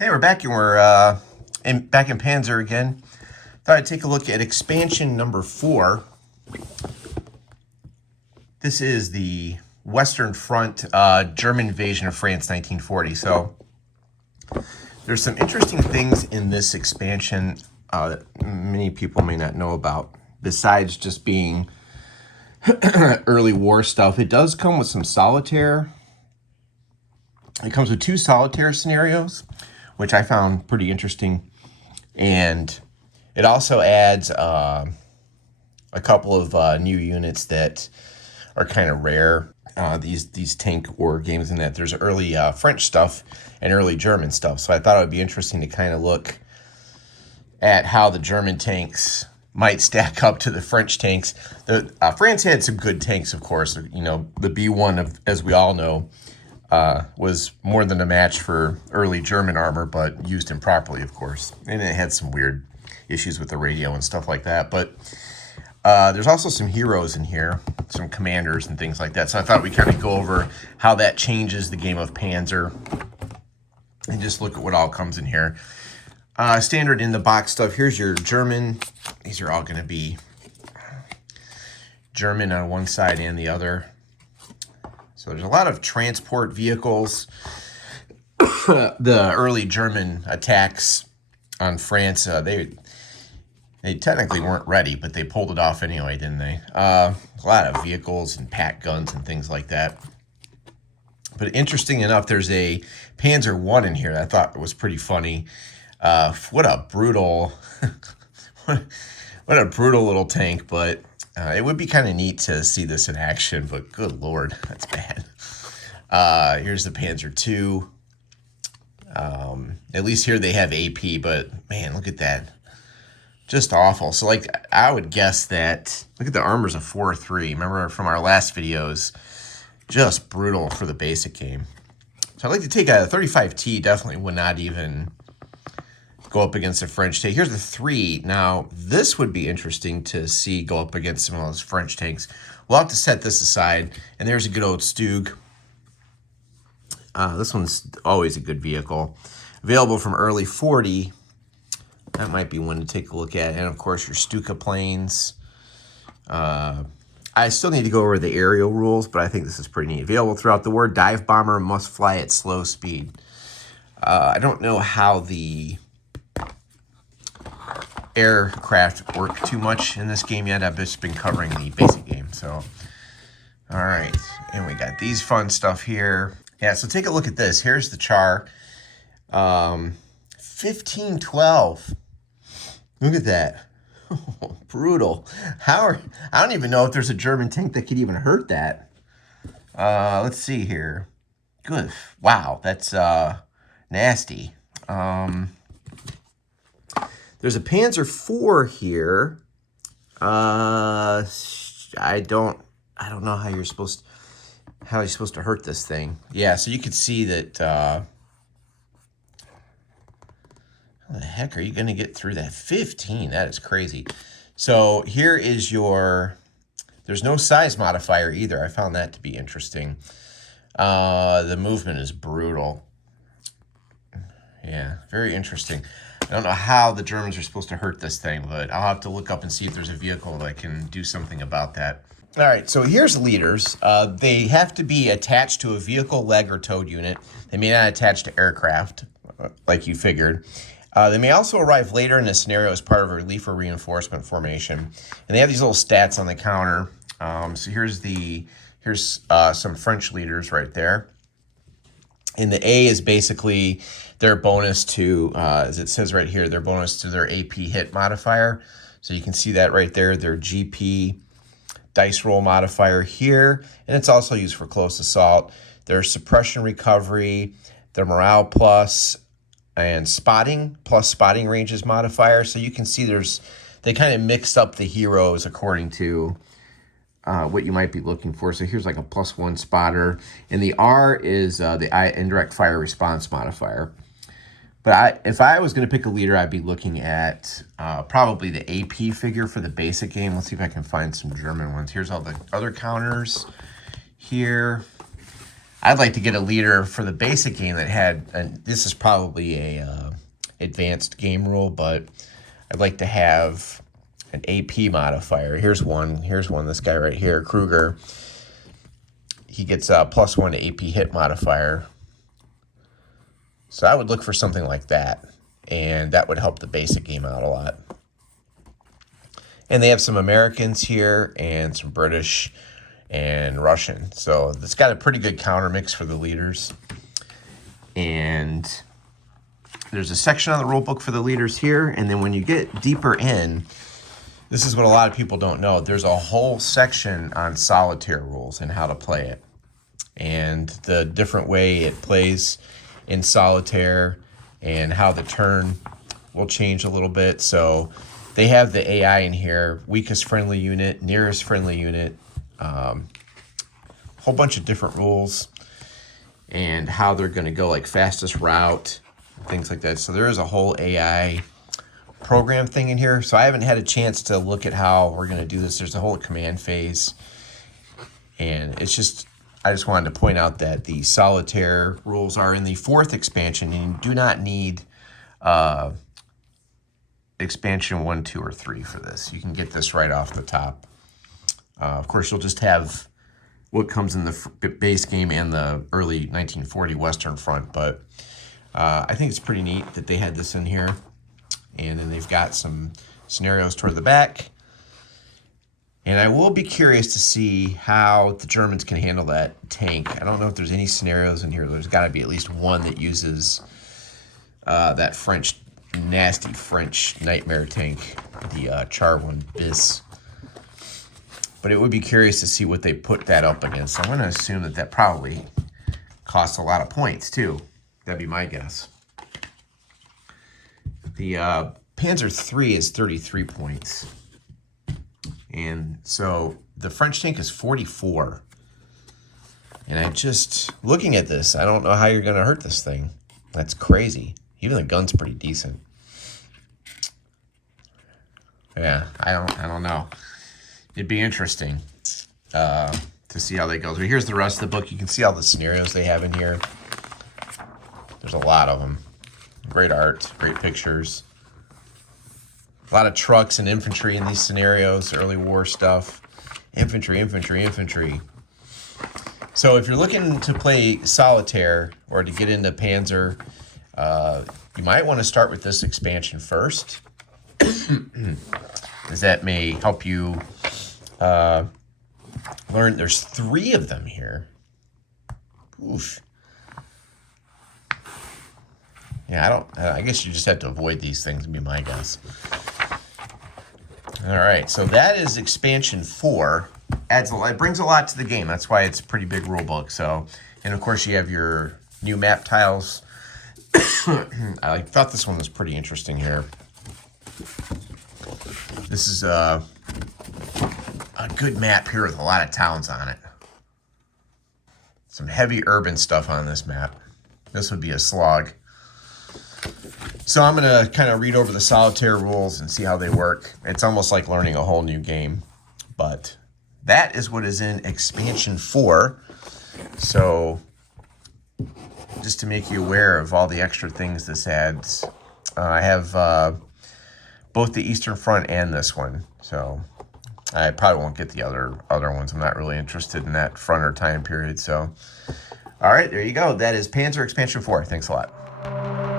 Hey, we're back and we're back in Panzer again. Thought I'd take a look at expansion number 4. This is the Western Front German invasion of France 1940. So there's some interesting things in this expansion that many people may not know about. Besides just being early war stuff, it does come with some solitaire. It comes with 2 solitaire scenarios, which I found pretty interesting. And it also adds a couple of new units that are kind of rare. These tank war games, in that there's early French stuff and early German stuff. So I thought it would be interesting to kind of look at how the German tanks might stack up to the French tanks. France had some good tanks, of course. You know, the B1, as we all know, was more than a match for early German armor, but used improperly, of course. And it had some weird issues with the radio and stuff like that. But there's also some heroes in here, some commanders and things like that. So I thought we'd kind of go over how that changes the game of Panzer and just look at what all comes in here. Standard in the box stuff. Here's your German. These are all going to be German on one side and the other. So there's a lot of transport vehicles. The early German attacks on France, they technically weren't ready, but they pulled it off anyway, didn't they? A lot of vehicles and pack guns and things like that. But interesting enough, there's a Panzer 1 in here that I thought was pretty funny. What a brutal, what a brutal little tank, but it would be kind of neat to see this in action, but good Lord, that's bad. Here's the Panzer 2. At least here they have AP, but man, look at that. Just awful. So like, I would guess that, look at the armor's a 4-3. Remember from our last videos, just brutal for the basic game. So I'd like to take a 35T, definitely would not even go up against a French tank. Here's the 3. Now, this would be interesting to see go up against some of those French tanks. We'll have to set this aside. And there's a good old Stug. This one's always a good vehicle. Available from early 40. That might be one to take a look at. And, of course, your Stuka planes. I still need to go over the aerial rules, but I think this is pretty neat. Available throughout the war. Dive bomber must fly at slow speed. I don't know how the aircraft work too much in this game yet. I've just been covering the basic game. So, all right. And we got these fun stuff here. Yeah, so take a look at this. Here's the char. 1512. Look at that. Brutal. I don't even know if there's a German tank that could even hurt that. Let's see here. Good. Wow, that's nasty. There's a Panzer 4 here. I don't know how you're supposed to hurt this thing. Yeah, so you could see that. How the heck are you going to get through that? 15. That is crazy. So here is your. There's no size modifier either. I found that to be interesting. The movement is brutal. Yeah, very interesting. I don't know how the Germans are supposed to hurt this thing, but I'll have to look up and see if there's a vehicle that can do something about that. All right, so here's leaders. They have to be attached to a vehicle, leg, or towed unit. They may not attach to aircraft, like you figured. They may also arrive later in a scenario as part of a relief or reinforcement formation. And they have these little stats on the counter. So here's some French leaders right there. And the A is basically their bonus to, as it says right here, their bonus to their AP hit modifier. So you can see that right there, their GP dice roll modifier here. And it's also used for close assault. Their suppression recovery, their morale plus, and spotting plus spotting ranges modifier. So you can see they kind of mixed up the heroes according to what you might be looking for. So here's like a +1 spotter. And the R is the indirect fire response modifier. But if I was going to pick a leader, I'd be looking at probably the AP figure for the basic game. Let's see if I can find some German ones. Here's all the other counters here. I'd like to get a leader for the basic game that had, and this is probably a advanced game rule, but I'd like to have an AP modifier. Here's one. This guy right here, Kruger. He gets a +1 to AP hit modifier. So I would look for something like that, and that would help the basic game out a lot. And they have some Americans here and some British and Russian. So it's got a pretty good counter mix for the leaders. And there's a section on the rule book for the leaders here. And then when you get deeper in, this is what a lot of people don't know. There's a whole section on solitaire rules and how to play it. And the different way it plays in solitaire and how the turn will change a little bit. So they have the AI in here, weakest friendly unit, nearest friendly unit, whole bunch of different rules and how they're going to go, like fastest route, things like that. So there is a whole AI program thing in here. So I haven't had a chance to look at how we're going to do this. There's a whole command phase. And it's just, I just wanted to point out that the solitaire rules are in the 4th expansion, and you do not need expansion 1, 2, or 3 for this. You can get this right off the top. Of course, you'll just have what comes in the base game and the early 1940 Western Front, but I think it's pretty neat that they had this in here. And then they've got some scenarios toward the back. And I will be curious to see how the Germans can handle that tank. I don't know if there's any scenarios in here. There's got to be at least one that uses that nasty French nightmare tank, the Char 1 Bis. But it would be curious to see what they put that up against. I'm going to assume that that probably costs a lot of points, too. That'd be my guess. The Panzer III is 33 points. And so the French tank is 44. And I just, looking at this, I don't know how you're going to hurt this thing. That's crazy. Even the gun's pretty decent. Yeah, I don't know. It'd be interesting to see how that goes. But here's the rest of the book. You can see all the scenarios they have in here. There's a lot of them. Great art, great pictures. A lot of trucks and infantry in these scenarios, early war stuff. Infantry. So if you're looking to play solitaire or to get into Panzer, you might want to start with this expansion first, as that may help you learn. There's 3 of them here. Oof. Yeah, I guess you just have to avoid these things, would be my guess. All right, so that is expansion 4. It brings a lot to the game. That's why it's a pretty big rule book. So, and of course you have your new map tiles. I thought this one was pretty interesting here. This is a good map here with a lot of towns on it. Some heavy urban stuff on this map. This would be a slog. So I'm going to kind of read over the solitaire rules and see how they work. It's almost like learning a whole new game. But that is what is in expansion 4. So just to make you aware of all the extra things this adds, I have both the Eastern Front and this one. So I probably won't get the other ones. I'm not really interested in that front or time period. So, all right, there you go. That is Panzer Expansion 4. Thanks a lot.